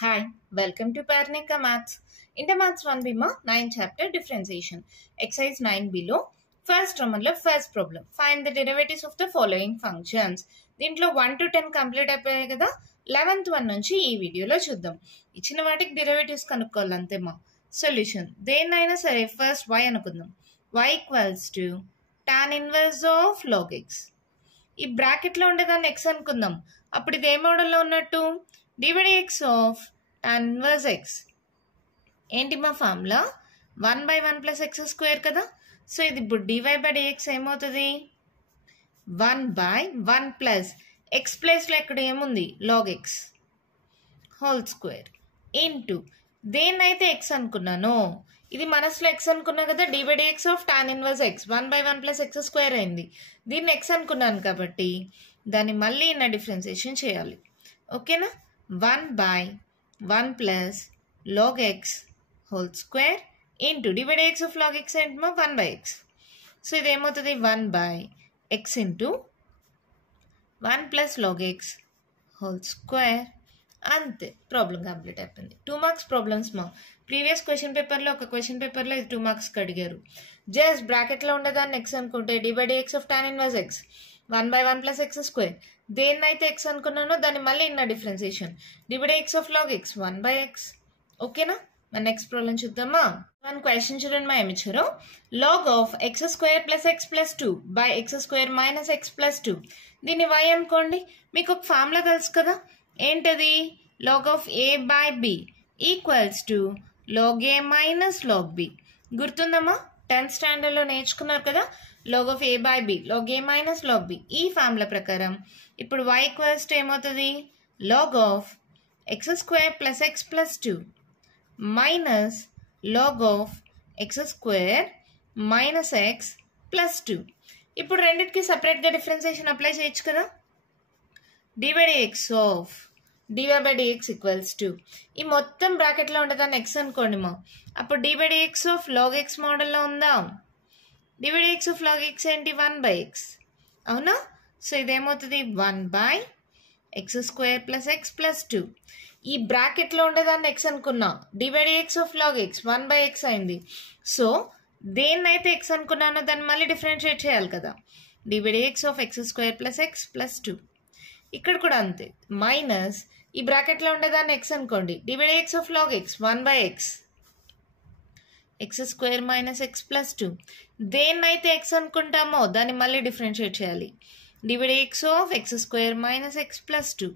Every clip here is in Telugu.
Hi, welcome to Parnika Maths. Inter Maths 1B ma 9 chapter differentiation. Exercise 9 below. First Roman first problem. Find the derivatives of the following functions. దీంట్లో 1 to 10 కంప్లీట్ అయిపోయాయి కదా 11th వన్ నుంచి ఈ వీడియోలో చూద్దాం. ఇచ్చిన వాటికి డెరివేటివ్స్ కనుక్కోవాలి అంతే మా. సొల్యూషన్ దేన్నైనా సరే ఫస్ట్ y అనుకుందాం. y equals to tan inverse of log x. ఈ బ్రాకెట్లో ఉండేదాన్ని x అనుకుందాం. అప్పుడు ఇది ఏ మోడల్లో ఉన్నట్టు dy by dx of tan inverse x. ఏంటి మా formula 1 by 1 plus x square కదా. సో ఇది ఇప్పుడు dy by dx ఏమవుతుంది 1 by 1 plus x ప్లేస్లో ఇక్కడ ఏముంది log x whole square into దేన్నైతే x అనుకున్నానో ఇది మనసులో x అనుకున్నా కదా dy by dx of tan inverse x 1 by 1 plus x square అయింది. దీన్ని x అనుకున్నాను కాబట్టి దాన్ని మళ్ళీ ఇన్న డిఫరెన్సియేషన్ చేయాలి. ఓకేనా 1 by 1 plus log x whole square into dy by dx of log x and 1 by x. So ఇది ఏమవుతుంది 1 by x into 1 plus log x whole square. అంతే ప్రాబ్లం కంప్లీట్ అయిపోయింది. 2 మార్క్స్ ప్రాబ్లమ్స్ మా ప్రీవియస్ క్వశ్చన్ పేపర్లో ఒక క్వశ్చన్ పేపర్లో ఇది 2 మార్క్స్కి అడిగారు. జస్ట్ బ్రాకెట్లో ఉండేదాన్ని x అనుకుంటే dy by dx of tan inverse x 1 by 1 plus x square. దేన్నైతే x అనుకున్నానో దాన్ని మళ్ళీ ఇన్న differentiation dy by dx of log x 1 by x. ఓకేనా మన నెక్స్ట్ ప్రాబ్లం చూద్దామా. వన్ క్వశ్చన్ చూడండి మా ఏమి ఇచ్చారు log of x square plus x plus 2 by x square minus x plus 2. దీన్ని y అనుకోండి. మీకు ఒక ఫార్ములా తెలుసు కదా ఏంటది log of a by b equals to log a minus log b. గుర్తుందమ్మా 10th స్టాండర్డ్లో నేర్చుకున్నారు కదా log of a by b log a minus log b. ఈ ఫార్ములా ప్రకారం ఇప్పుడు y ఈక్వల్స్ టు ఏమవుతుంది log of x square plus x plus 2 minus log of x square minus x plus 2. ఇప్పుడు రెండింటికి సపరేట్గా డిఫరెన్సియేషన్ అప్లై చేయొచ్చు కదా dy by dx of dy by dx equals to ఈ మొత్తం బ్రాకెట్లో ఉండేదాన్ని x అనుకోండి మా. అప్పుడు dy by dx of log x మోడల్లో ఉందా dy by dx of log x ఏంటి 1 by x అవునా. సో ఇదేమవుతుంది 1 by x square plus x plus 2. ఈ బ్రాకెట్లో ఉండేదాన్ని x అనుకున్నా dy by dx of log x 1 by x అయింది. సో దేన్నైతే x అనుకున్నానో దాన్ని మళ్ళీ డిఫరెన్షియేట్ చేయాలి కదా dy by dx of x square plus x plus 2. ఇక్కడ కూడా అంతే మైనస్ ఈ బ్రాకెట్లో ఉండేదాన్ని x అనుకోండి dy by dx of log x 1 by x x square minus x plus 2. దేన్నైతే x అనుకుంటామో దాన్ని మళ్ళీ డిఫరెన్షియేట్ చేయాలి dy by dx of x square minus x plus 2.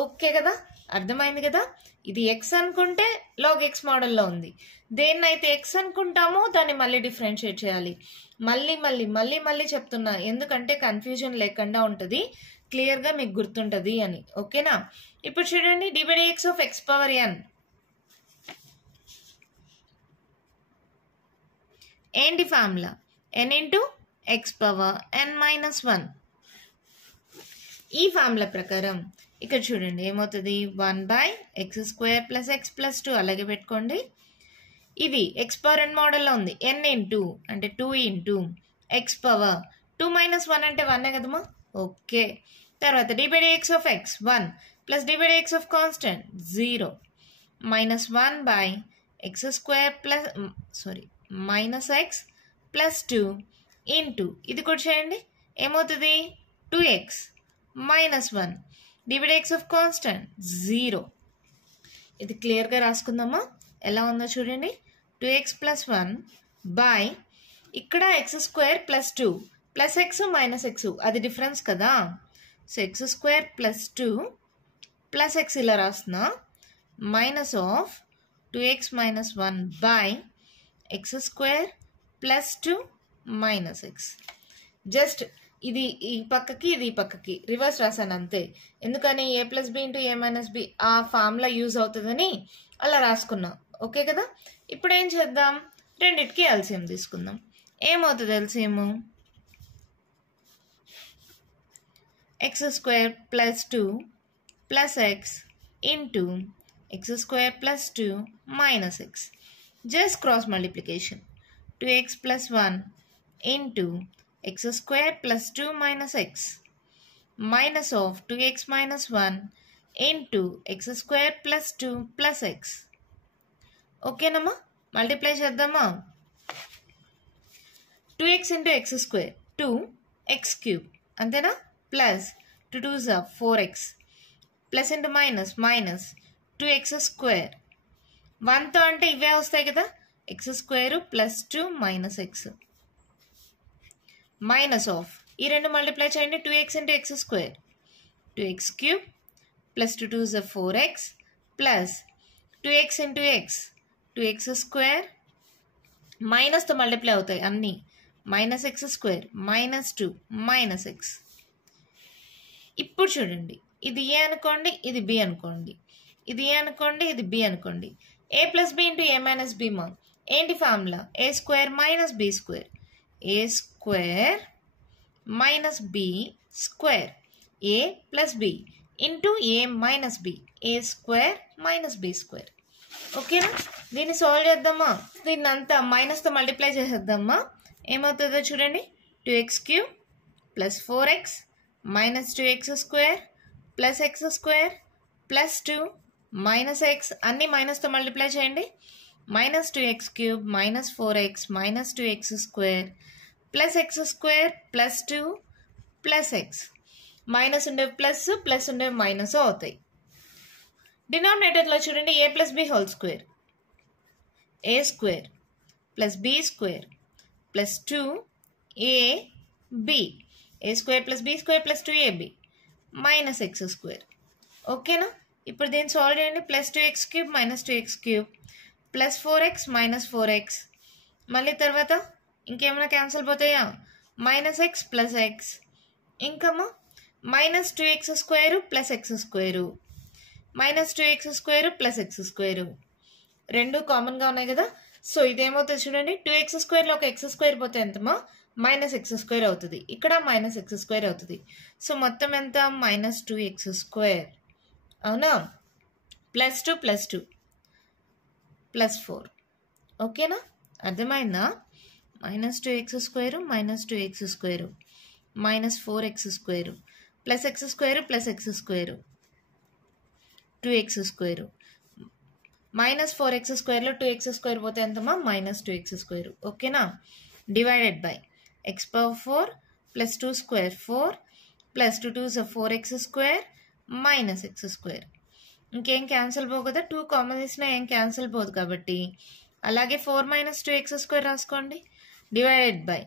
Okay కదా అర్థమైంది కదా. ఇది x అనుకుంటే log x మోడల్లో ఉంది. దేన్నైతే x అనుకుంటామో దాన్ని మళ్ళీ డిఫరెన్షియేట్ చేయాలి. మళ్ళీ మళ్ళీ మళ్ళీ మళ్ళీ చెప్తున్నా ఎందుకంటే కన్ఫ్యూజన్ లేకుండా ఉంటుంది క్లియర్గా మీకు గుర్తుంటుంది అని. ఓకేనా ఇప్పుడు చూడండి dy by dx of x power n ఏంటి formula n into x power n minus 1. ఈ ఫార్ములా ప్రకారం ఇక్కడ చూడండి ఏమవుతుంది 1 by x square plus x plus 2 అలాగే పెట్టుకోండి. ఇది x పవర్ n మోడల్లో ఉంది n ఇంటూ అంటే 2 ఇంటూ x పవర్ 2 మైనస్ 1 అంటే 1 కదమ్మా. ఓకే తర్వాత dy by dx of x 1 plus dy by dx of constant 0 minus 1 by x square plus minus x plus 2 into ఇది కూడా చేయండి ఏమవుతుంది 2x minus 1 dy by dx of constant 0. ఇది క్లియర్గా రాసుకుందామా ఎలా ఉందో చూడండి 2x plus 1 by ఇక్కడ x square plus 2 plus x minus x అది డిఫరెన్స్ కదా. So x square plus 2 plus x ఇలా రాస్తున్నా minus of 2x minus 1 by x square plus 2 minus x. Just ఇది ఈ పక్కకి ఇది ఈ పక్కకి రివర్స్ రాశాను అంతే. ఎందుకని a plus B into A minus B ఆ ఫార్ములా యూజ్ అవుతుందని అలా రాసుకున్నాం. ఓకే కదా ఇప్పుడు ఏం చేద్దాం రెండిటికి ఎల్సిఎం తీసుకుందాం. ఏమవుతుంది LCM x square plus 2 plus x into x square plus 2 minus x. Just cross multiplication 2x plus 1 into x square plus 2 minus x minus of 2x minus 1 into x square plus 2 plus x. ఓకేనమ్మా, మల్టిప్లై చేద్దామా. 2x into x square 2x cube అంతేనా, plus 2 2s 4x plus into minus minus 2x square 1తో అంటే ఇవే వస్తాయి కదా, x square plus 2 minus x minus of ఈ రెండు మల్టిప్లై చేయండి. 2x into x square 2x cube plus 2 2s 4x plus 2x into x 2x square మైనస్తో మల్టిప్లై అవుతాయి అన్నీ, minus x square minus 2 minus X. ఇప్పుడు చూడండి, ఇది ఏ అనుకోండి, ఇది బి అనుకోండి, ఇది ఏ అనుకోండి, ఇది బి అనుకోండి. ఏ plus B into A minus B మా ఏంటి formula, A square minus B square, a square minus B square, A plus B into A minus B, A square minus B square. ఓకేనా, దీన్ని సాల్వ్ చేద్దామా. దీన్ని అంతా మైనస్తో మల్టిప్లై చేసేద్దామా. ఏమవుతుందో చూడండి, 2x cube plus 4x minus 2x square plus x square plus 2 minus x అన్ని మైనస్తో మల్టిప్లై చేయండి. Minus 2x cube minus 4x minus 2x square plus x square plus 2 plus x. Minus ఉండేవి ప్లస్, ప్లస్ ఉండేవి మైనస్ అవుతాయి. డినామినేటర్లో చూడండి, a plus b whole square, a square plus b square plus 2ab, a square plus b square plus 2ab minus x square. ఓకేనా, ఇప్పుడు దీన్ని సాల్వ్ చేయండి. Plus 2x cube minus 2x cube plus 4x minus 4x, మళ్ళీ తర్వాత ఇంకేమైనా క్యాన్సిల్ పోతాయా, మైనస్ ఎక్స్ ప్లస్ ఎక్స్, ఇంకమ్మా minus 2x square plus x square minus 2x square plus x square, రెండు కామన్గా ఉన్నాయి కదా. సో ఇదేమవుతుంది చూడండి, 2x స్క్వేర్లో ఒక ఎక్స్ స్క్వేర్ పోతే ఎంతమా, మైనస్ ఎక్స్ స్క్వేర్ అవుతుంది, ఇక్కడ మైనస్ ఎక్స్ స్క్వేర్ అవుతుంది. సో మొత్తం ఎంత, మైనస్ 2x స్క్వేర్, అవునా, ప్లస్ 2 ప్లస్ 2 ప్లస్ 4. ఓకేనా, అర్థమైందా. Minus 2x square minus 2x square minus 4x square plus x square plus x square 2x square minus 4x స్క్వేర్లో 2x square పోతే ఎంతమా, మైనస్ 2x స్క్వేరు. ఓకేనా, divided by x power 4 plus 2 square 4 plus 2 2s 4x square minus x square. ఇంకేం క్యాన్సిల్ పోవు కదా, 2 కామన్ తీసినా ఏం క్యాన్సిల్ పోదు కాబట్టి అలాగే 4 మైనస్ 2x స్క్వేర్ రాసుకోండి. డివైడెడ్ బై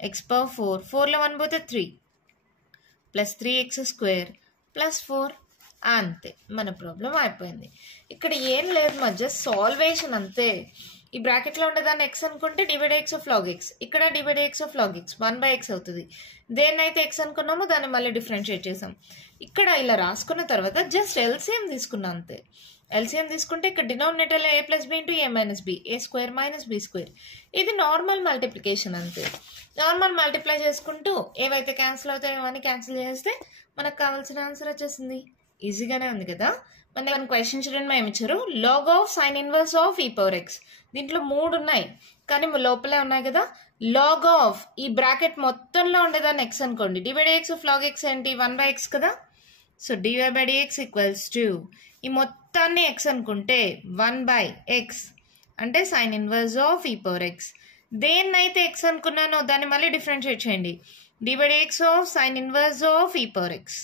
x పవర్ 4, 4లో 1 పోతే 3 ప్లస్ 3x స్క్వేర్ ప్లస్ 4. అంతే, మన ప్రాబ్లం అయిపోయింది. ఇక్కడ ఏం లేదు, మధ్య సాల్వేషన్ అంతే. ఈ బ్రాకెట్లో ఉండేదాన్ని ఎక్స్ అనుకుంటే divide x of log x, ఇక్కడ divide x of log x 1/x అవుతుంది. దేన్నైతే ఎక్స్ అనుకున్నామో దాన్ని మళ్ళీ డిఫరెన్షియేట్ చేసాం. ఇక్కడ ఇలా రాసుకున్న తర్వాత జస్ట్ ఎల్సిఎం తీసుకున్నా అంతే. ఎల్సిఎం తీసుకుంటే ఇక్కడ డినామినేటర్లో ఏ plus B into A minus B, A square minus B square. ఇది నార్మల్ మల్టిప్లికేషన్ అంతే. నార్మల్ మల్టిప్లై చేసుకుంటూ ఏవైతే క్యాన్సిల్ అవుతాయో అవన్నీ క్యాన్సిల్ చేస్తే మనకు కావాల్సిన ఆన్సర్ వచ్చేసింది. ఈజీగానే ఉంది కదా. మన క్వశ్చన్ చూడండి, మేము ఇచ్చారు log of sine inverse of e power x. దీంట్లో 3 ఉన్నాయి కానీ లోపలే ఉన్నాయి కదా. లాగ్ ఆఫ్ ఈ బ్రాకెట్ మొత్తంలో ఉండేదాన్ని ఎక్స్ అనుకోండి, divide x of log x ఏంటి, 1/x కదా. So divide by dx equals to ఈ మొత్తాన్ని ఎక్స్ అనుకుంటే 1/x అంటే sine inverse of e power x. దేన్నైతే ఎక్స్ అనుకున్నానో దాన్ని మళ్ళీ డిఫరెన్షియేట్ చేయండి. Divide x of sine inverse of e power x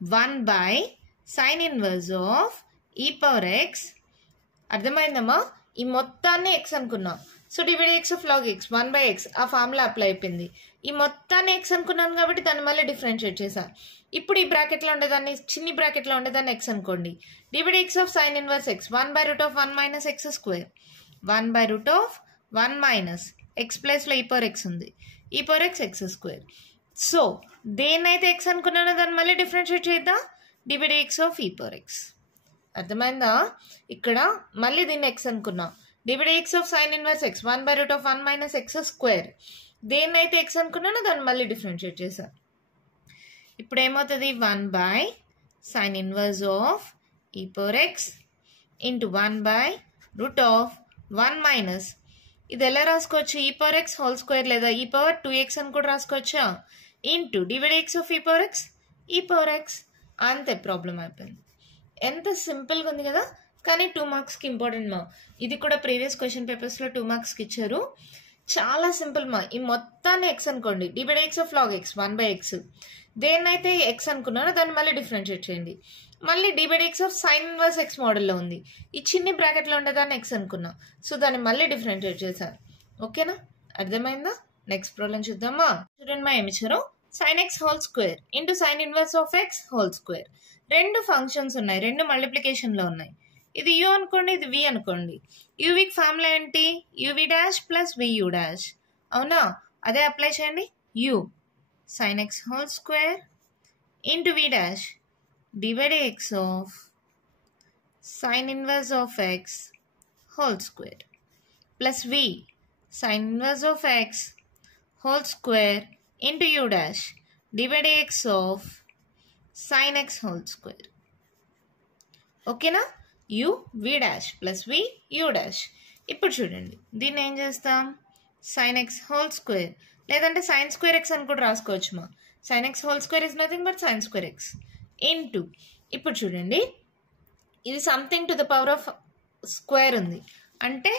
1/sin inverse of e power x. అర్థమైందమ్మా, ఈ మొత్తాన్ని ఎక్స్ అనుకున్నాం. So divide x of log x 1/x, ఆ ఫార్ములా అప్లై అయిపోయింది. ఈ మొత్తాన్ని ఎక్స్ అనుకున్నాను కాబట్టి దాన్ని మళ్ళీ డిఫరెన్షియేట్ చేశా. ఇప్పుడు ఈ బ్రాకెట్లో ఉండేదాన్ని, చిన్ని బ్రాకెట్లో ఉండేదాన్ని ఎక్స్ అనుకోండి. Divide x of sine inverse x 1/√1 minus x square 1/√1 minus x ప్లేస్లో ఈ పవర్ ఎక్స్ ఉంది, e power x x square. So దేన్నైతే ఎక్స్ అనుకున్నానో దాన్ని మళ్ళీ డిఫరెన్షియేట్ చేద్దాం, divide x of e power x. అర్థమైందా, ఇక్కడ మళ్ళీ దీన్ని ఎక్స్ అనుకున్నాం. Divide x of sine inverse x 1/√1 minus x square. దేన్నైతే ఎక్స్ అనుకున్నానో దాన్ని మళ్ళీ డిఫరెన్షియేట్ చేశా. ఇప్పుడు ఏమవుతుంది, 1/sin inverse of e power X into 1/√1 minus, ఇది ఎలా రాసుకోవచ్చు, ఈ పవర్ ఎక్స్ హోల్ స్క్వేర్ లేదా ఈ పవర్ 2x అని కూడా రాసుకోవచ్చా, into divide x of e power x, e power X. అంతే ప్రాబ్లం అయిపోయింది. ఎంత సింపుల్గా ఉంది కదా, కానీ 2 మార్క్స్కి ఇంపార్టెంట్ మా. ఇది కూడా ప్రీవియస్ క్వశ్చన్ పేపర్స్లో 2 మార్క్స్కి ఇచ్చారు. చాలా సింపుల్ మా. ఈ మొత్తాన్ని ఎక్స్ అనుకోండి, d/x of log x 1/x. దేన్నైతే ఎక్స్ అనుకున్నారో దాన్ని మళ్ళీ డిఫరెన్షియేట్ చేయండి. మళ్ళీ d/x of sine inverse X మోడల్లో ఉంది, ఈ చిన్ని బ్రాకెట్లో ఉండేదాన్ని ఎక్స్ అనుకున్నా, సో దాన్ని మళ్ళీ డిఫరెన్షియేట్ చేశాను. ఓకేనా, అర్థమైందా? నెక్స్ట్ ప్రాబ్లం చూద్దామా. చూడండి మా, ఏమి ఇచ్చారు, sin x whole square into sine inverse of x whole square. రెండు ఫంక్షన్స్ ఉన్నాయి, రెండు మల్టిప్లికేషన్లో ఉన్నాయి. ఇది u అనుకోండి, ఇది v అనుకోండి. యూవికి ఫార్ములా ఏంటి, uv dash plus vu dash. అవునా, అదే అప్లై చేయండి. u sin x whole square into v dash d/x of sine inverse of x whole square plus v sin inverse of x whole square into u dash d/x of sin x whole square. ఓకేనా, u v dash plus v u dash. ఇప్పుడు చూడండి, దీన్ని ఏం చేస్తాం, sin x whole square లేదంటే sin square x అని కూడా రాసుకోవచ్చు మా. sin x whole square is nothing but sin square x into, ఇప్పుడు చూడండి ఇది something to the power of square ఉంది, అంటే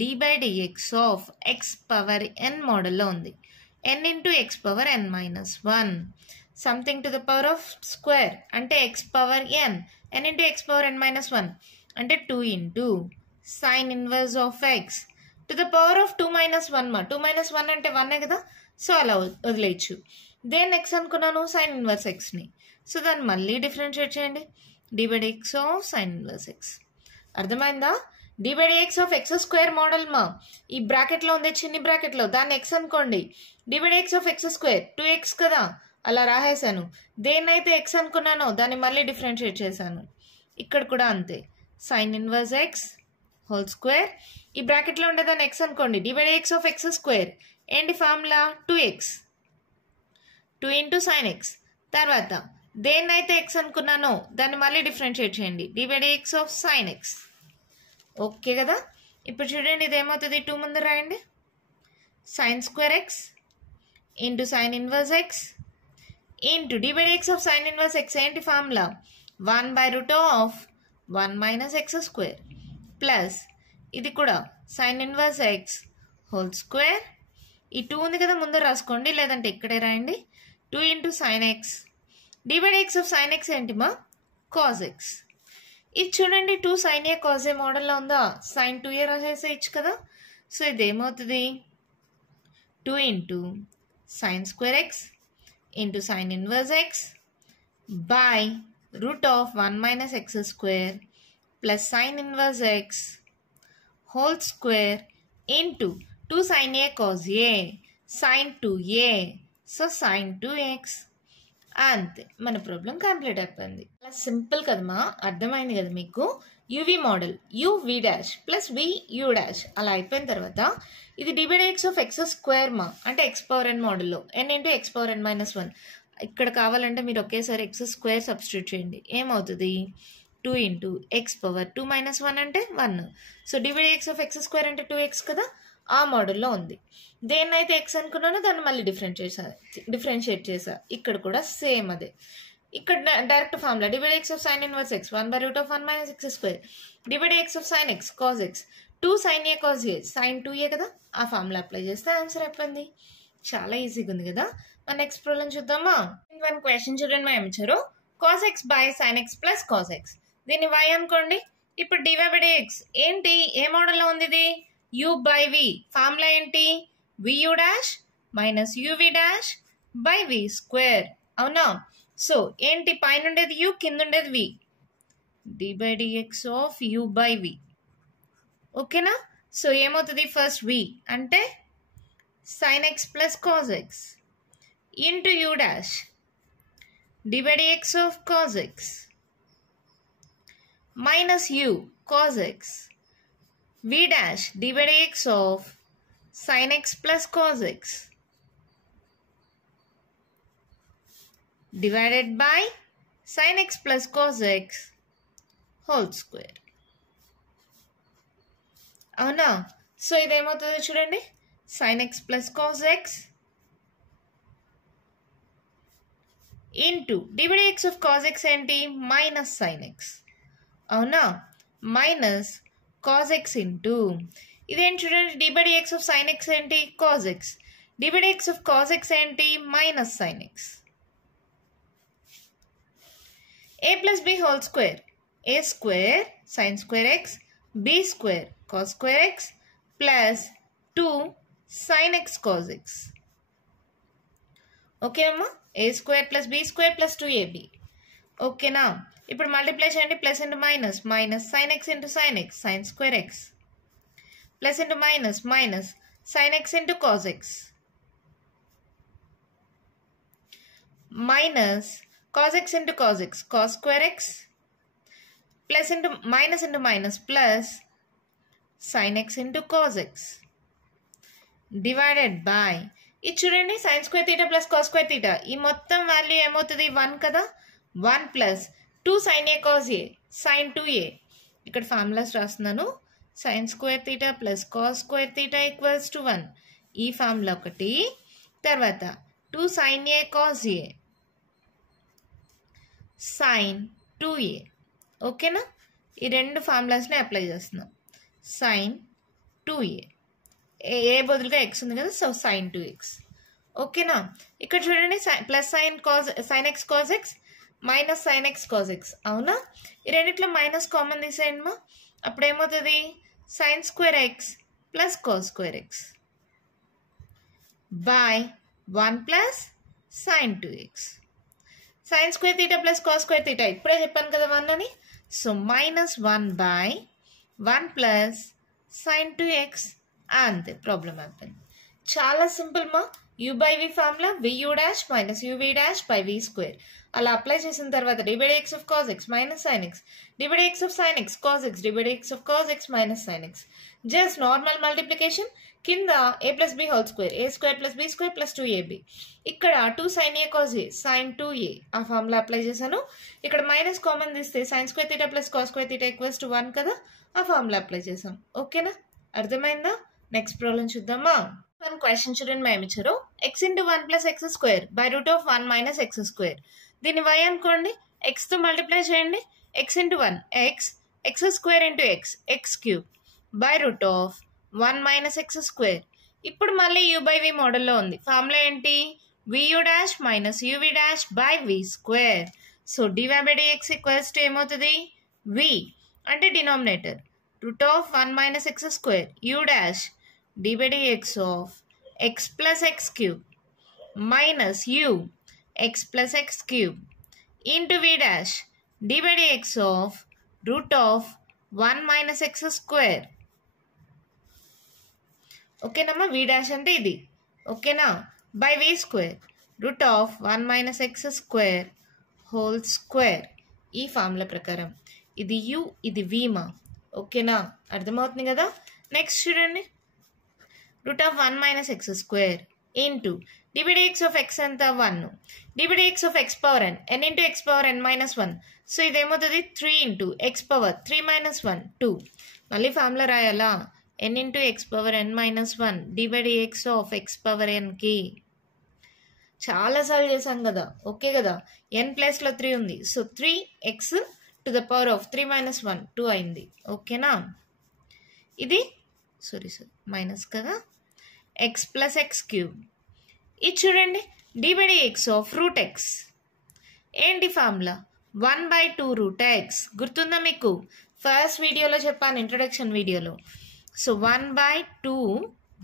d/dx of x power n మోడల్లో ఉంది. n into x power n minus 1. Something to the power of square అంటే x power n, n into x power n minus 1 అంటే 2 into sine inverse of x to the power of 2 minus 1 మా. 2 మైనస్ 1 అంటే 1 కదా, సో అలా వదిలేయచ్చు. దేన్ని x అనుకున్నాను, సైన్ ఇన్వర్స్ xని, సో దాన్ని మళ్ళీ డిఫరెన్షియేట్ చేయండి. d/dx of sine inverse x. అర్థమైందా, d/dx of x square model మా. ఈ బ్రాకెట్లో ఉంది, చిన్ని బ్రాకెట్లో, దాన్ని x అనుకోండి. d/dx of x square 2x కదా, అలా రాసేసాను. దేన్నైతే x అనుకున్నానో దాన్ని మళ్ళీ డిఫరెన్షియేట్ చేశాను. ఇక్కడ కూడా అంతే, sine inverse x whole square, ఈ బ్రాకెట్లో ఉండేదాన్ని x అనుకోండి. d/dx ఆఫ్ x స్క్వేర్ ఏంటి formula, 2x 2 into sine x. తర్వాత దేన్నైతే x అనుకున్నానో దాన్ని మళ్ళీ డిఫరెన్షియేట్ చేయండి, d/dx of sine x. Okay కదా, ఇప్పుడు చూడండి ఇదేమవుతుంది, 2 ముందు రాయండి. Sine square x into sine inverse x into d/dx of sine inverse x ఏంటి formula, 1/√ of 1 minus x square plus ఇది కూడా sine inverse x whole square. ఈ 2 ఉంది కదా, ముందు రాసుకోండి లేదంటే ఇక్కడే రాయండి. 2 into sine x, d/dx of sine x ఏంటి మా, కాస్ x. ఇది చూడండి 2 sin a cos a మోడల్లో ఉందా, sin 2a రాసేయచ్చు కదా. సో ఇదేమవుతుంది, 2 into sine square x into sine inverse x by root of 1 minus x square plus sine inverse x whole square into 2 sin a cos a sin 2a, so sin 2x. అంతే, మన ప్రాబ్లం కంప్లీట్ అయిపోయింది. అలా సింపుల్ కదమ్మా, అర్థమైంది కదా మీకు. UV model uv dash plus v u dash అలా అయిపోయిన తర్వాత ఇది d/dx ఆఫ్ x స్క్వేర్ మా, అంటే x పవర్ n మోడల్లో n into x power n minus 1. ఇక్కడ కావాలంటే మీరు ఒకేసారి x స్క్వేర్ సబ్స్టిట్యూట్ చేయండి, ఏమవుతుంది, 2 ఇంటూ x పవర్ 2 మైనస్ 1 అంటే 1. So d/dx of x square అంటే 2x కదా, ఆ మోడల్లో ఉంది. దేన్నైతే ఎక్స్ అనుకున్నానో దాన్ని మళ్ళీ డిఫరెన్షియేట్ చేసా. ఇక్కడ కూడా సేమ్ అదే. ఇక్కడ direct formula d/dx of sine inverse x 1/√ of 1 minus x square d/dx of sine x cos x 2 sin a cos a sin 2a కదా, ఆ ఫార్ములా అప్లై చేస్తే ఆన్సర్ అయిపోయింది. చాలా ఈజీగా ఉంది కదా. మన నెక్స్ట్ ప్రాబ్లం చూద్దామా. 1 క్వశ్చన్ చూడండి, మా ఏమిచ్చారు, cos x by sin x plus cos x. దీన్ని y అనుకోండి. ఇప్పుడు dy/dx ఏంటి, ఏ మోడల్లో ఉంది ఇది, u బై v. ఫార్ములా ఏంటి, vu dash minus uv dash by v square. అవునా, సో ఏంటి, పైన ఉండేది u, కింద ఉండేది v. d/dx of u by v. ఓకేనా, సో ఏమవుతుంది, ఫస్ట్ v అంటే sin x plus cos x into u dash d/dx of cos x minus u cos x v dash d/dx of sin x plus cos x divided by sin x plus cos x whole square. అవునా, సో ఇదేమవుతుందో చూడండి, sin x plus cos x into dx of cos x ఏంటి మైనస్ sin x అవునా మైనస్ cos x ఇంటూ ఇదేంటి చూడండి dx of sin x ఏంటి cos x dx of cos x ఏంటి minus sin x a plus b whole square a square sin square x b square cos square x plus 2 sin x cos x okay అమ్మా a square plus b square plus 2ab ఓకేనా ఇప్పుడు మల్టిప్లై చేయండి plus into minus minus sin x into sin x sin square x plus into minus minus sin x into cos x minus cos x into cos x cos square x plus into minus plus sin x into cos x divided by ఇది చూడండి sin square theta plus cos square theta ఈ మొత్తం వాల్యూ ఏమవుతుంది 1 కదా 1 plus 2 sin a cos a sin 2a ఇక్కడ ఫార్ములాస్ రాస్తున్నాను sin square theta plus cos square theta equals to 1 ఈ ఫార్ములా ఒకటి తర్వాత 2 sin a cos a sin 2a ఓకేనా ఈ రెండు ఫార్ములాస్ని అప్లై చేస్తున్నాం sin 2a ఏ బదులుగా x ఉంది కదా సో sin 2x ఓకేనా ఇక్కడ చూడండి plus sin x cos x minus sin x cos x అవునా ఈ రెండిట్లో మైనస్ కామన్ తీసేయండి మా అప్పుడు ఏమవుతుంది sin square x plus cos square x by 1 plus sin 2x sin square theta plus cos square theta ఇప్పుడే చెప్పాను కదా 1 అని so minus 1 by 1 plus sin 2x అంతే ప్రాబ్లం అయిపోయింది చాలా సింపుల్ మా u by v formula vu dash minus uv dash by v square అలా అప్లై చేసిన తర్వాత dx of cos x minus sin x dx of sin x cos x dx of cos x minus sin x just normal multiplication కింద a plus b whole square a square plus b square plus 2ab ఇక్కడ 2 sin a cos a sin 2a ఆ ఫార్ములా అప్లై చేశాను ఇక్కడ మైనస్ కామన్ తీస్తే sin square theta plus cos square theta equals to 1 కదా ఆ ఫార్ములా అప్లై చేసాం ఓకేనా అర్థమైందా నెక్స్ట్ ప్రాబ్లం చూద్దామా వన్ క్వశ్చన్ చూడండి మేము ఇచ్చారు x into 1 plus x square by root of 1 minus x square దీన్ని y అనుకోండి x తో మల్టిప్లై చేయండి x into 1 x square into x cube by root of 1 minus x square ఇప్పుడు మళ్ళీ u బై v మోడల్లో ఉంది ఫార్ములా ఏంటి vu dash minus uv dash by v square so dy by dx equals to ఏమవుతుంది v అంటే denominator route of 1 minus x square u dash d by dx of x plus x cube minus u x plus x cube into v dash d by dx of root of 1 minus x square ఓకేనమ్మా v dash అంటే ఇది ఓకేనా by v square root of 1 minus x square whole square ఈ ఫార్ములా ప్రకారం ఇది u ఇది v మా ఓకేనా అర్థమవుతుంది కదా నెక్స్ట్ చూడండి root of 1 minus x square into d by dx of x anta 1 d by dx of x power n into x power n minus 1 so ఇదేమవుతుంది 3 into x power 3 minus 1 2 మళ్ళీ formula రాయాలా n into x power n minus 1 d by dx of x power n కి చాలాసార్లు చేసాం కదా ఓకే కదా n ప్లేస్లో 3 ఉంది so 3x to the power of 3 minus 1 2 అయింది ఓకేనా ఇది సారీ మైనస్ కదా x plus x cube ఇది చూడండి d by dx of root x ఏంటి ఫార్ములా 1 by 2 root x గుర్తుందా మీకు ఫస్ట్ వీడియోలో చెప్పాను ఇంట్రొడక్షన్ వీడియోలో so 1 by 2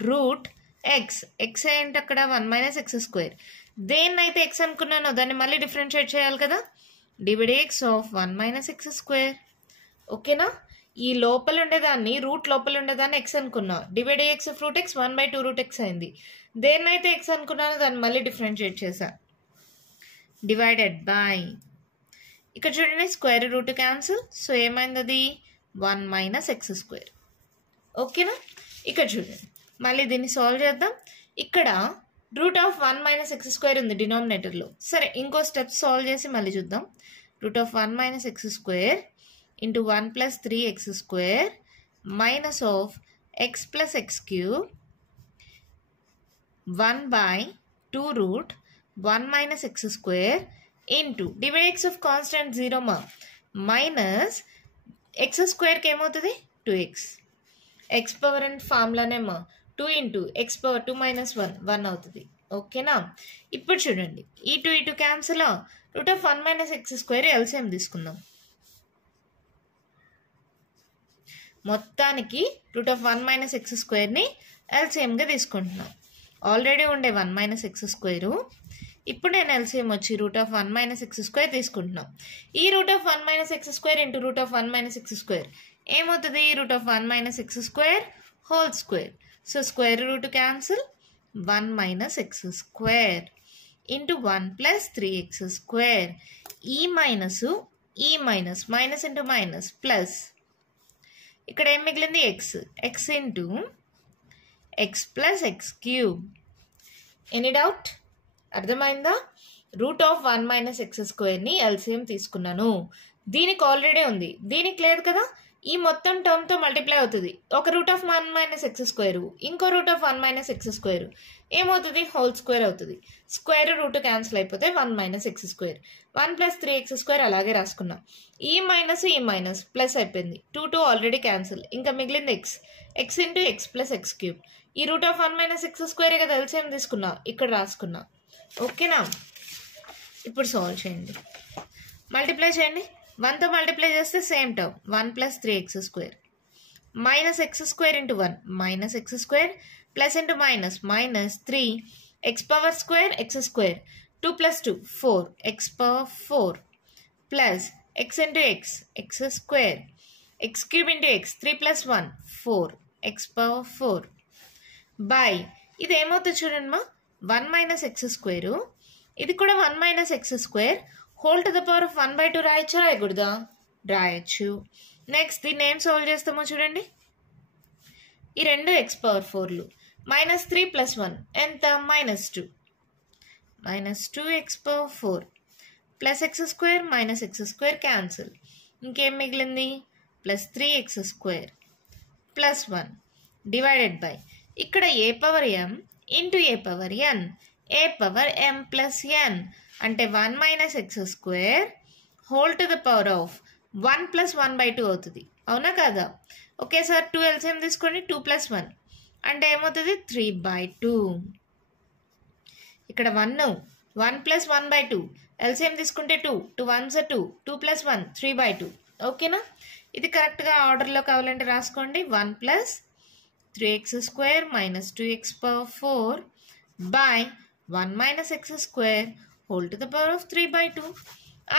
root x x ఏంటి అక్కడ 1 minus x స్క్వేర్ దేన్నైతే x అనుకున్నానో దాన్ని మళ్ళీ డిఫరెన్షియేట్ చేయాలి కదా d by dx of 1 minus x square ఓకేనా ఈ లోపల ఉండేదాన్ని రూట్ లోపల ఉండేదాన్ని x అనుకున్నా divide x of root x 1 by 2 root x అయింది దేన్నైతే x అనుకున్నానో దాన్ని మళ్ళీ డిఫరెన్షియేట్ చేశా డివైడెడ్ బై ఇక్కడ చూడండి స్క్వేర్ రూట్ క్యాన్సిల్ సో ఏమైంది అది 1 మైనస్ x స్క్వేర్ ఓకేనా ఇక్కడ చూడండి మళ్ళీ దీన్ని సాల్వ్ చేద్దాం ఇక్కడ route of 1 minus x square ఉంది డినామినేటర్లో సరే ఇంకో స్టెప్ సాల్వ్ చేసి మళ్ళీ చూద్దాం route of 1 minus x square into 1 plus 3x square minus of x plus x cube 1 by 2 root 1 minus x square into divide x of constant 0 మా మైనస్ ఎక్స్ స్క్వేర్కి ఏమవుతుంది 2x. ఎక్స్ పవర్ అండ్ ఫార్ములానేమో 2 ఇంటూ ఎక్స్ పవర్ 2 మైనస్ 1 అవుతుంది. ఓకేనా? ఇప్పుడు చూడండి, ఈ 2 ఇటు cancel, root of 1 minus x square LCM తీసుకుందాం. మొత్తానికి రూట్ ఆఫ్ 1 మైనస్ ఎక్స్ స్క్వేర్ని ఎల్సిఎంగా తీసుకుంటున్నాం. ఆల్రెడీ ఉండే 1 మైనస్ ఎక్స్ స్క్వేరు, ఇప్పుడు నేను ఎల్సిఎం వచ్చి root of 1 minus x square తీసుకుంటున్నాం. ఈ root of 1 minus x square into root of 1 minus x square ఏమవుతుంది? Root of 1 minus x square whole square. So square root cancel, 1 minus x square into 1 plus 3x square. ఈ మైనస్ ఈ minus, minus into minus plus, ఇక్కడ ఏం మిగిలింది? X into x plus x cube. Any doubt? అర్థమైందా? రూట్ ఆఫ్ 1 మైనస్ ఎక్స్ స్క్వేర్ని ఎల్సిఎం తీసుకున్నాను. దీనికి ఆల్రెడీ ఉంది, దీనికి లేదు కదా. ఈ మొత్తం టర్మ్తో మల్టిప్లై అవుతుంది. ఒక root of 1 minus x square, ఇంకో root of 1 minus x square ఏమవుతుంది? హోల్ స్క్వేర్ అవుతుంది. స్క్వేర్ రూట్ క్యాన్సిల్ అయిపోతే 1 minus x square. 1 plus 3x square అలాగే రాసుకున్నాం. ఈ మైనస్ ప్లస్ అయిపోయింది. 2 ఆల్రెడీ క్యాన్సిల్, ఇంకా మిగిలింది x into x plus x cube. ఈ root of 1 minus x square కదా ఎల్సిఎం తీసుకున్నా, ఇక్కడ రాసుకున్నా. ఓకేనా? ఇప్పుడు సాల్వ్ చేయండి, మల్టిప్లై చేయండి. 1తో మల్టిప్లై చేస్తే same term 1 plus 3x square minus x square into 1 minus x square plus into minus minus 3 x power square x square 2 plus 2 4 x power 4 plus x into x square x cube into X 3 plus 1 4 x power 4 by ఇది ఏమవుతుంది చూడండి మా 1 మైనస్ ఎక్స్ స్క్వేరు, ఇది కూడా 1 minus x square whole to the power of 1/2 రాయొచ్చా రాయకూడదా? రాయొచ్చు. నెక్స్ట్ దీన్ని ఏం సాల్వ్ చేస్తామో చూడండి. ఈ రెండు ఎక్స్ పవర్ 4లు మైనస్ 3 ప్లస్ 1 ఎంత? -2 -2 X power 4 plus x square minus x square cancel, ఇంకేం మిగిలింది? Plus 3x square plus 1 divided by ఇక్కడ a power m into a power n, A power m plus n అంటే 1 minus x square whole to the power of 1 plus 1/2 అవుతుంది. అవునా కదా? ఓకే సార్, 2 ఎల్సిఎం తీసుకోండి. 2 ప్లస్ 1 అంటే ఏమవుతుంది? 3/2. ఇక్కడ 1 ప్లస్ 1/2 ఎల్సిఎం తీసుకుంటే 2 2 1s 2 2 ప్లస్ 1 3/2. ఓకేనా? ఇది కరెక్ట్గా ఆర్డర్లో కావాలంటే రాసుకోండి. 1 plus 3x square minus 2x power 4 by 1 minus x square whole to the power of 3/2.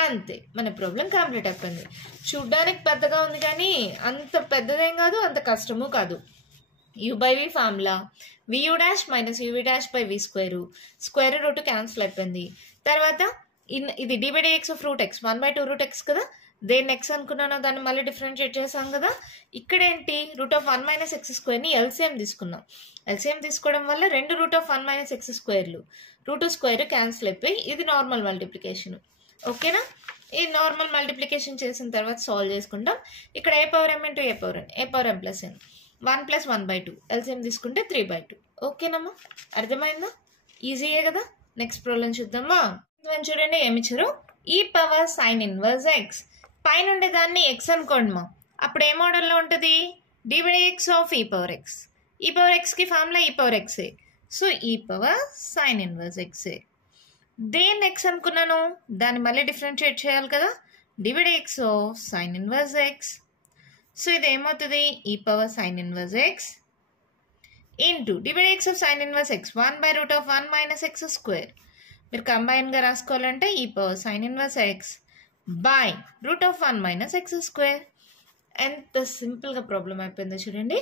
అంతే, మన ప్రాబ్లం కంప్లీట్ అయిపోయింది. చూడ్డానికి పెద్దగా ఉంది కానీ అంత పెద్దదేం కాదు, అంత కష్టము కాదు. u/v formula vu dash minus uv dash by v square, square root cancel అయిపోయింది. తర్వాత ఇది d/dx of root x 1/2 root x కదా, దేన్ని ఎక్స్ అనుకున్నానో దాన్ని మళ్ళీ డిఫరెన్షియేట్ చేసాం కదా. ఇక్కడ ఏంటి? రూట్ ఆఫ్ 1 మైనస్ ఎక్స్ స్క్వేర్ని ఎల్సిఎం తీసుకున్నాం. ఎల్సిఎం తీసుకోవడం వల్ల రెండు రూట్ ఆఫ్ 1 మైనస్ ఎక్స్ స్క్వేర్లు రూట్ స్క్వేర్ క్యాన్సిల్ అయిపోయి ఇది నార్మల్ మల్టిప్లికేషన్. ఓకేనా? ఈ నార్మల్ మల్టిప్లికేషన్ చేసిన తర్వాత సాల్వ్ చేసుకుంటాం. ఇక్కడ a power m into a power m plus n 1 plus 1/2 LCM తీసుకుంటే 3/2. ఓకేనమ్మా, అర్థమైందా? ఈజీయే కదా. నెక్స్ట్ ప్రాబ్లం చూద్దామా. చూడండి ఏమి ఇచ్చారు? ఈ పవర్ సైన్ ఇన్వర్స్ ఎక్స్, పైన ఉండేదాన్ని ఎక్స్ అనుకోండి మా, అప్పుడు ఏ మోడల్లో ఉంటుంది? d/x of e power x. E power ఎక్స్కి ఫార్ములా ఈ పవర్ ఎక్సే. So e power sine inverse ఎక్సే. దేన్ని ఎక్స్ అనుకున్నాను, దాన్ని మళ్ళీ డిఫరెన్షియేట్ చేయాలి కదా. d/x of sine inverse x. So ఇది ఏమవుతుంది? E power sine inverse x into d/x of sine inverse x 1/√ of 1 minus x square. మీరు కంబైన్గా రాసుకోవాలంటే e power sine inverse x by root of 1 minus x square. ఎంత సింపుల్గా ప్రాబ్లం అయిపోయిందో చూడండి.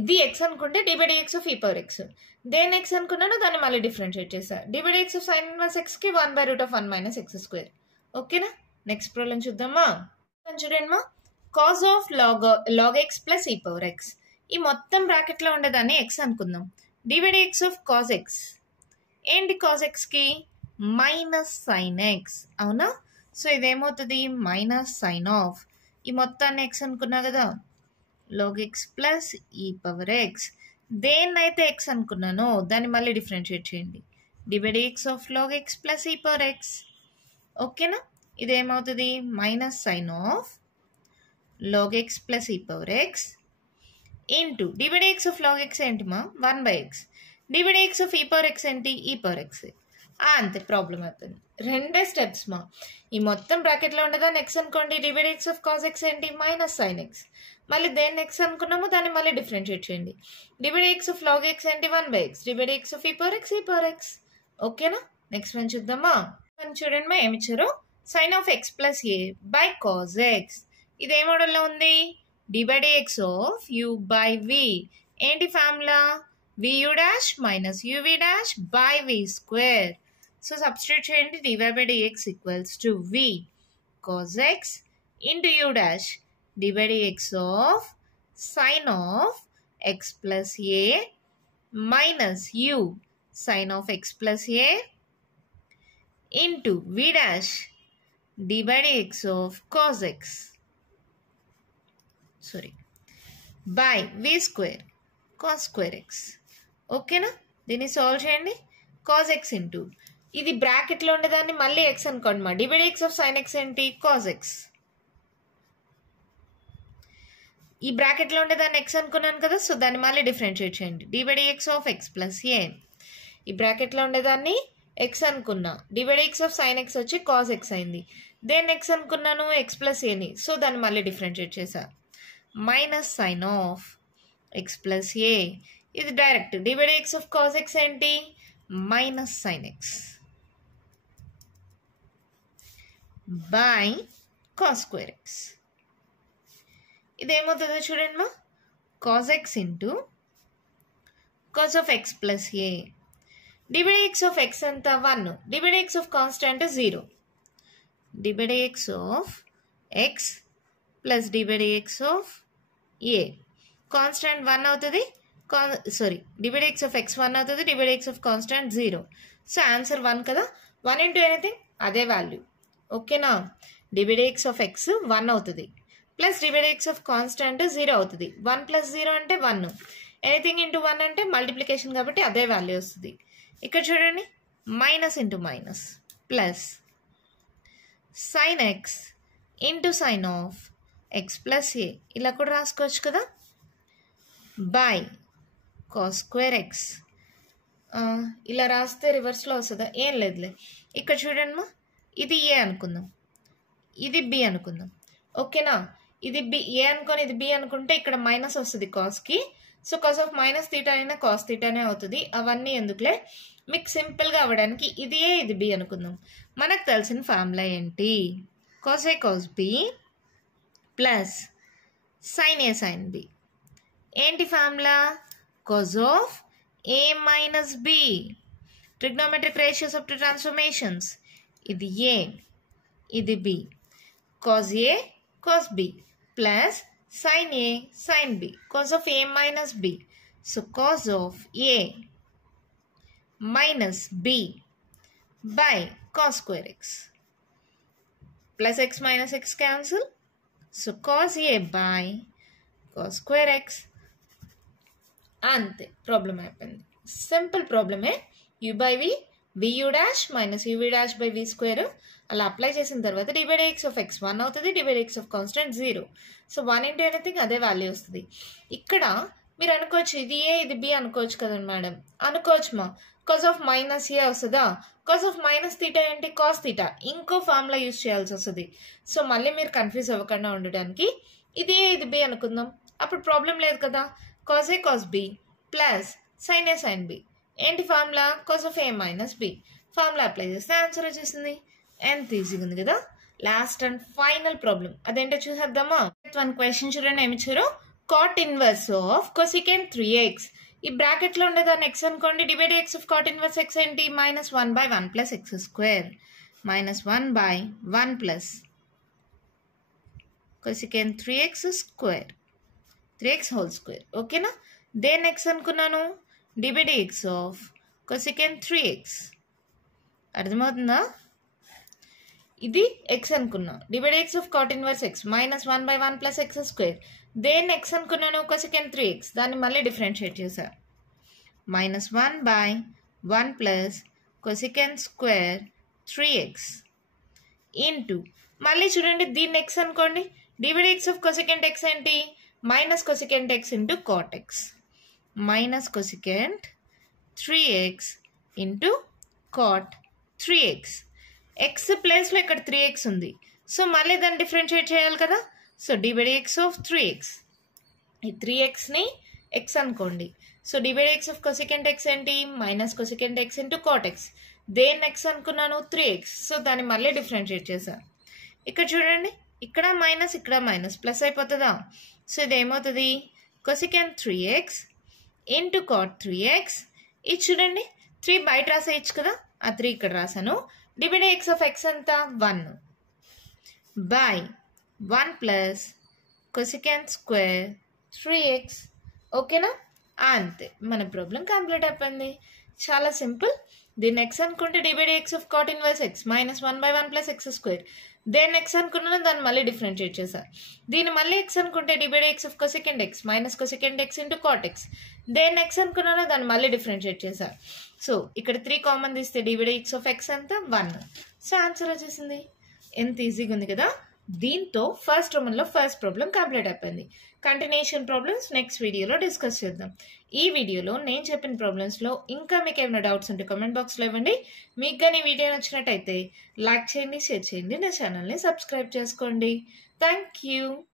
ఇది ఎక్స్ అనుకుంటే d/dx of e power X, దేని ఎక్స్ అనుకున్నానో దాన్ని మళ్ళీ డిఫరెన్షియేట్ చేసా. d/dx ఆఫ్ సైన్ ఇన్వర్స్ ఎక్స్కి 1/√ ఆఫ్ 1 మైనస్ ఎక్స్ స్క్వేర్. ఓకేనా? నెక్స్ట్ ప్రాబ్లం చూద్దామా. చూడండి మా, cos of log x plus e power x. ఈ మొత్తం బ్రాకెట్లో ఉండేదాన్ని ఎక్స్ అనుకుందాం. d/dx ఆఫ్ కాజ్ ఎక్స్ ఏంటి? కాజ్ ఎక్స్కి మైనస్ సైన్ ఎక్స్. అవునా? సో ఇదేమవుతుంది? మైనస్ సైన్ ఆఫ్ ఈ మొత్తాన్ని ఎక్స్ అనుకున్నా కదా, log x plus e power x. దేన్నైతే ఎక్స్ అనుకున్నానో దాన్ని మళ్ళీ డిఫరెన్షియేట్ చేయండి. d/dx of log x plus e power x. ఓకేనా? ఇదేమవుతుంది minus sine of log x plus e power x into d by dx of log x ఏంటి మా 1 by x d by dx of e power x ఏంటి e power x అంతే ప్రాబ్లం అవుతుంది. రెండే స్టెప్స్ మా. ఈ మొత్తం బ్రాకెట్లో ఉండేదాన్ని x అనుకోండి, d by dx of cos x ఏంటి మైనస్ సైన్ x, మళ్ళీ దేన్ని x అనుకున్నామో దాన్ని మళ్ళీ డిఫరెన్షియేట్ చేయండి. d by dx of log x ఏంటి 1 by x, d by dx of e power x. ఓకేనా? నెక్స్ట్ వన్ చూద్దామా. చూడండి మా ఏమి ఇచ్చారు, sine of x plus a by cos x. ఇది ఏ మోడల్లో ఉంది, d by dx of u by v. ఏంటి ఫార్ములా, v u dash minus u v dash by v square. So substitute చేయండి, dy by dx equals to v cos x into u dash d by dx of sine of x plus a minus u sine of x plus A into v dash d by dx of cos x by v square cos square x. ఓకేనా? దీన్ని సాల్వ్ చేయండి. కాస్ ఎక్స్ ఇంటూ ఇది బ్రాకెట్లో ఉండేదాన్ని మళ్ళీ ఎక్స్ అనుకోండి మా. D by dx of sine x ఏంటి కాస్ ఎక్స్. ఈ బ్రాకెట్లో ఉండేదాన్ని ఎక్స్ అనుకున్నాను కదా, సో దాన్ని మళ్ళీ డిఫరెన్షియేట్ చేయండి. D by dx of x plus a. ఈ బ్రాకెట్లో ఉండేదాన్ని ఎక్స్ అనుకున్నా, d by dx of sine x వచ్చి కాస్ ఎక్స్ అయింది. దేన్ని ఎక్స్ అనుకున్నాను ఎక్స్ ప్లస్ ఏని, సో దాన్ని మళ్ళీ డిఫరెన్షియేట్ చేశా. Minus sine of x plus a. ఇది direct d by dx of cos x ఏంటి minus sine x by cos square x. ఇదేమవుతుందో చూడండి మా, cos x into cos of x plus a. D by dx of x ఎంత 1, d by dx of constant 0. D by dx of x plus d by dx of a. Constant 1 అవుతుంది, d by dx of x 1 అవుతుంది, d by dx of constant 0. So answer 1 కదా, 1 ఇంటూ ఎనీథింగ్ అదే వాల్యూ. ఓకేనా? D by dx of x 1 అవుతుంది plus d by dx of constant 0 అవుతుంది. 1 ప్లస్ 0 అంటే 1, ఎనీథింగ్ ఇంటూ 1 అంటే మల్టిప్లికేషన్ కాబట్టి అదే వాల్యూ వస్తుంది. ఇక్కడ చూడండి, minus into minus plus sine x into sine of x plus a, ఇలా కూడా రాసుకోవచ్చు కదా, బై కాస్ స్క్వేర్ ఎక్స్. ఇలా రాస్తే రివర్స్లో వస్తుందా, ఏం లేదులే. ఇక్కడ చూడండి మా, ఇది ఏ అనుకుందాం, ఇది బి అనుకుందాం. ఓకేనా? ఇది బి ఏ అనుకొని ఇది బి అనుకుంటే ఇక్కడ మైనస్ వస్తుంది కాస్కి. So cos of minus theta అయినా కాస్ థీటానే అవుతుంది. అవన్నీ ఎందుకులే, మీకు సింపుల్గా అవ్వడానికి ఇది ఏ ఇది బి అనుకుందాం. మనకు తెలిసిన ఫార్ములా ఏంటి, cos a cos b plus sine a sine b. ఏంటి formula, cos of a minus b. Trigonometric ratios of transformations. ఇది ఏ ఇది b, cos a cos b plus sine a sine b, cos of a minus b. So cos of a minus b by cos square x. Plus x minus x cancel. So cos a by cos square x. అంతే, ప్రాబ్లం అయిపోయింది. సింపుల్ ప్రాబ్లమే. You by v, v u dash minus u v dash by v square అలా అప్లై చేసిన తర్వాత d by dx of x 1 అవుతుంది, d by dx of constant 0. So 1 into anything అదే వాల్యూ వస్తుంది. ఇక్కడ మీరు అనుకోవచ్చు ఇది ఏ ఇది బి అనుకోవచ్చు కదండి మేడం. అనుకోవచ్చు మా, కాస్ ఆఫ్ మైనస్ ఏ వస్తుందా, కాస్ ఆఫ్ మైనస్ థీటా ఏంటి కాస్ థీటా, ఇంకో ఫార్ములా యూజ్ చేయాల్సి వస్తుంది. సో మళ్ళీ మీరు కన్ఫ్యూజ్ అవ్వకుండా ఉండడానికి ఇది ఏ ఇది బి అనుకుందాం, అప్పుడు ప్రాబ్లం లేదు కదా. Cos a cos b plus sine a sine b. ఏంటి formula, cos of a minus b. Formula apply చేస్తే ఆన్సర్ వచ్చేసింది. ఎంత ఈజీగా ఉంది కదా. లాస్ట్ అండ్ ఫైనల్ ప్రాబ్లం అదేంటో చూసేద్దామా. 1 క్వశ్చన్ చూడండి, ఏమి ఇచ్చారు, cot inverse of cosecant 3x. ఈ బ్రాకెట్లో ఉండేదాన్ని ఎక్స్ అనుకోండి, d by dx of cot inverse x ఏంటి minus 1 by 1 plus x square minus 1 by 1 plus cosecant 3x square 3x whole square. ఓకేనా? దేని ఎక్స్ అనుకున్నాను, d by dx of cosecant 3x. అర్థమవుతుందా? ఇది ఎక్స్ అనుకున్నా, d by dx of cot inverse x minus 1 by 1 plus x square. దేన్ని ఎక్స్ అనుకున్నాను కొసికెంట్ 3x, దాన్ని మళ్ళీ డిఫరెన్షియేట్ చేశా. Minus 1 by 1 plus cosecant square 3x. Into మళ్ళీ చూడండి దీన్ని ఎక్స్ అనుకోండి, divide x of cosecant x ఏంటి, minus cosecant x into cot x, minus cosecant 3x into cot 3x. X ప్లేస్లో ఇక్కడ 3x ఉంది, సో మళ్ళీ దాన్ని డిఫరెన్షియేట్ చేయాలి కదా. So divide x of 3x, ఈ 3xని ఎక్స్ అనుకోండి. So divide x of cosecant x ఏంటి, minus cosecant x into cot x. దేన్ని ఎక్స్ అనుకున్నాను, 3x. సో దాన్ని మళ్ళీ డిఫరెన్షియేట్ చేశాను. ఇక్కడ చూడండి, ఇక్కడ మైనస్ ఇక్కడ మైనస్ ప్లస్ అయిపోతుందా. సో ఇది ఏమవుతుంది, కొసెకెంట్ 3x ఇంటూ కాట్ 3x. ఇది చూడండి 3 బయట రాసేయచ్చు కదా, ఆ 3 ఇక్కడ రాసాను. డివైడ్ ఎక్స్ ఆఫ్ ఎక్స్ అంతా 1 బై 1 ప్లస్ కొసెకెంట్ స్క్వేర్ 3x. ఓకేనా, అంతే మన ప్రాబ్లం కంప్లీట్ అయిపోయింది. చాలా సింపుల్. దీన్ని ఎక్స్ అనుకుంటే divide x of cot inverse x minus 1/1 plus x square. దేన్ని ఎక్స్ అనుకున్నాను దాన్ని మళ్ళీ డిఫరెన్షియేట్ చేశాను. దీన్ని మళ్ళీ ఎక్స్ అనుకుంటే divide x of cosecant x minus cosecant x into cot x. దేన్ని ఎక్స్ అనుకున్నానో దాన్ని మళ్ళీ డిఫరెన్షియేట్ చేశాను. సో ఇక్కడ 3 కామన్ తీస్తే డివైడ్ ఎక్స్ ఆఫ్ ఎక్స్ అంతా 1. సో ఆన్సర్ వచ్చేసింది. ఎంత ఈజీగా ఉంది కదా. దీంతో ఫస్ట్ రోమన్లో ఫస్ట్ ప్రాబ్లం కంప్లీట్ అయిపోయింది. కంటిన్యూషన్ ప్రాబ్లమ్స్ నెక్స్ట్ వీడియోలో డిస్కస్ చేద్దాం. ఈ వీడియోలో నేను చెప్పిన ప్రాబ్లమ్స్లో ఇంకా మీకు ఏమైనా డౌట్స్ ఉంటే కామెంట్ బాక్స్లో ఇవ్వండి. మీకు కానీ వీడియో నచ్చినట్టయితే లైక్ చేయండి, షేర్ చేయండి, నా ఛానల్ని సబ్స్క్రైబ్ చేసుకోండి. Thank you.